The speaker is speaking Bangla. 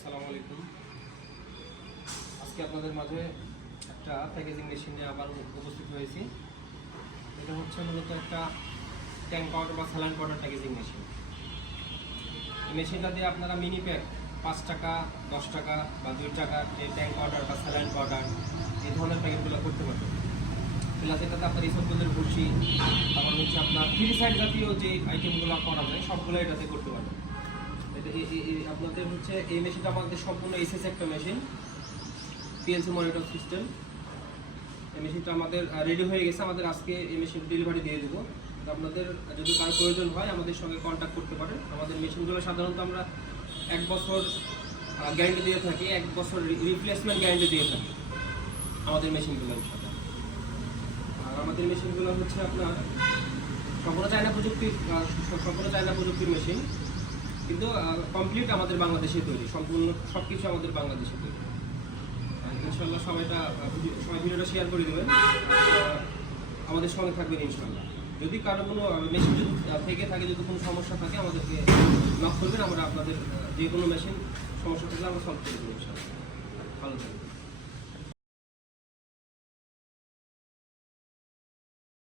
আসসালামু আলাইকুম। আজকে আপনাদের মাঝে একটা প্যাকেজিং মেশিন নিয়ে আবার উপস্থিত হয়েছি। এটা হচ্ছে মূলত একটা ট্যাঙ্ক পাউডার বা স্যালাইন পাউডার প্যাকেজিং মেশিন এই মেশিনটা দিয়ে আপনারা মিনি প্যাক পাঁচ টাকা, দশ টাকা বা দুই টাকা যে ট্যাঙ্ক পাউডার বা স্যালাইন পাউডার এই ধরনের প্যাকেটগুলো করতে পারবেন। প্লাস এটাতে আপনার ইসবগুলোর ভুসি, তারপর হচ্ছে আপনার থ্রি সাইড জাতীয় যে আইটেমগুলো করা যায়, সবগুলো এটাতে করতে পারবেন। আপনাদের হচ্ছে এই মেশিনটা আমাদের সম্পূর্ণ এসএস একটা মেশিন পিএলসি মনিটর সিস্টেম এই মেশিনটা আমাদের রেডি হয়ে গেছে, আমাদের আজকে এই মেশিন ডেলিভারি দিয়ে দেবো। আপনাদের যদি কারও প্রয়োজন হয়, আমাদের সঙ্গে কন্ট্যাক্ট করতে পারেন। আমাদের মেশিনগুলো সাধারণত আমরা এক বছর গ্যারেন্টি দিয়ে থাকি, এক বছর রিপ্লেসমেন্ট গ্যারেন্টি দিয়ে থাকি আমাদের মেশিনগুলোর সাথে। আর আমাদের মেশিনগুলো হচ্ছে আপনার সম্পূর্ণ চায়না প্রযুক্তির সম্পূর্ণ চায়না প্রযুক্তির মেশিন কিন্তু কমপ্লিট আমাদের বাংলাদেশে তৈরি। সম্পূর্ণ সব কিছু আমাদের বাংলাদেশে তৈরি। ইনশাল্লাহ সবাইটা সবাই ভিডিওটা শেয়ার করে দেবেন। আমাদের সঙ্গে থাকবেন ইনশাল্লাহ যদি কারও কোনো মেশিন যদি থেকে থাকে, যদি কোনো সমস্যা থাকে, আমাদেরকে নক করবেন। আমরা আপনাদের যে কোনো মেশিন সমস্যা থাকলে আমরা সলভ করে দেবো ইনশাল্লাহ